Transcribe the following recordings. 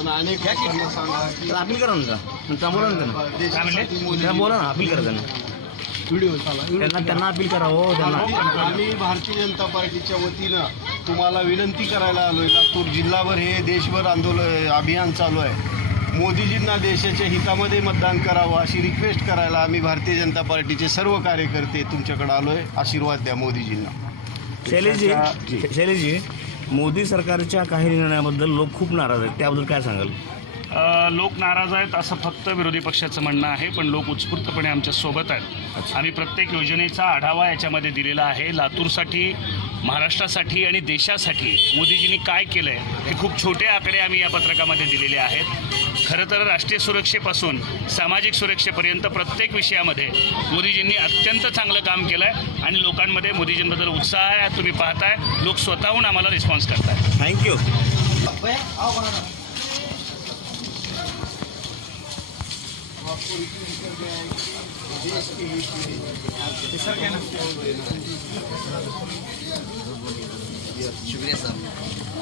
पण अनेक लोकांना सांगा की अपील करा ना बोला ना त्यांना बोला ना अपील करा त्यांना व्हिडिओ त्यांना अपील करा हो त्यांना आम्ही भारतीय जनता पार्टीच्या वतीनं तुम्हाला विनंती करायला आलोय. लातूर जिल्हाभर हे देशभर अभियान चालू आहे. मोदीजींना देशाच्या हितामध्ये मतदान करावं अशी रिक्वेस्ट करायला आम्ही भारतीय जनता पार्टीचे सर्व कार्यकर्ते तुमच्याकडे आलोय. आशीर्वाद द्या मोदीजींना. शैलेशजी, मोदी सरकारच्या काही निर्णयाबद्दल लोक खूप नाराज आहेत, त्याबद्दल काय सांगाल? लोक नाराज आहेत असं फक्त विरोधी पक्षाचं म्हणणं आहे, पण लोक उत्स्फूर्तपणे आमच्या सोबत आहेत. आम्ही प्रत्येक योजनेचा आढावा याच्यामध्ये दिलेला आहे. लातूरसाठी, महाराष्ट्रासाठी आणि देशासाठी मोदीजींनी काय केलं आहे हे खूप छोटे आकडे आम्ही या पत्रकामध्ये दिलेले आहेत. खरं तर राष्ट्रीय सुरक्षेपासून सामाजिक सुरक्षेपर्यंत प्रत्येक विषयामध्ये मोदीजींनी अत्यंत चांगलं काम केलं आहे आणि लोकांमध्ये मोदीजींबद्दल उत्साह आहे. तुम्ही पाहताय, लोक स्वतःहून आम्हाला रिस्पॉन्स करताय. थँक्यू.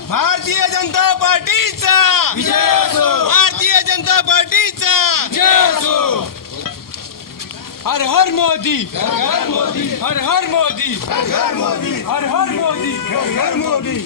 भारतीय जनता पार्टीचा विजय असो. भारतीय जनता पार्टीचा विजय असो. हर हर मोदी, हर हर मोदी, हर हर मोदी, हर हर मोदी, हर हर मोदी, हर हर मोदी.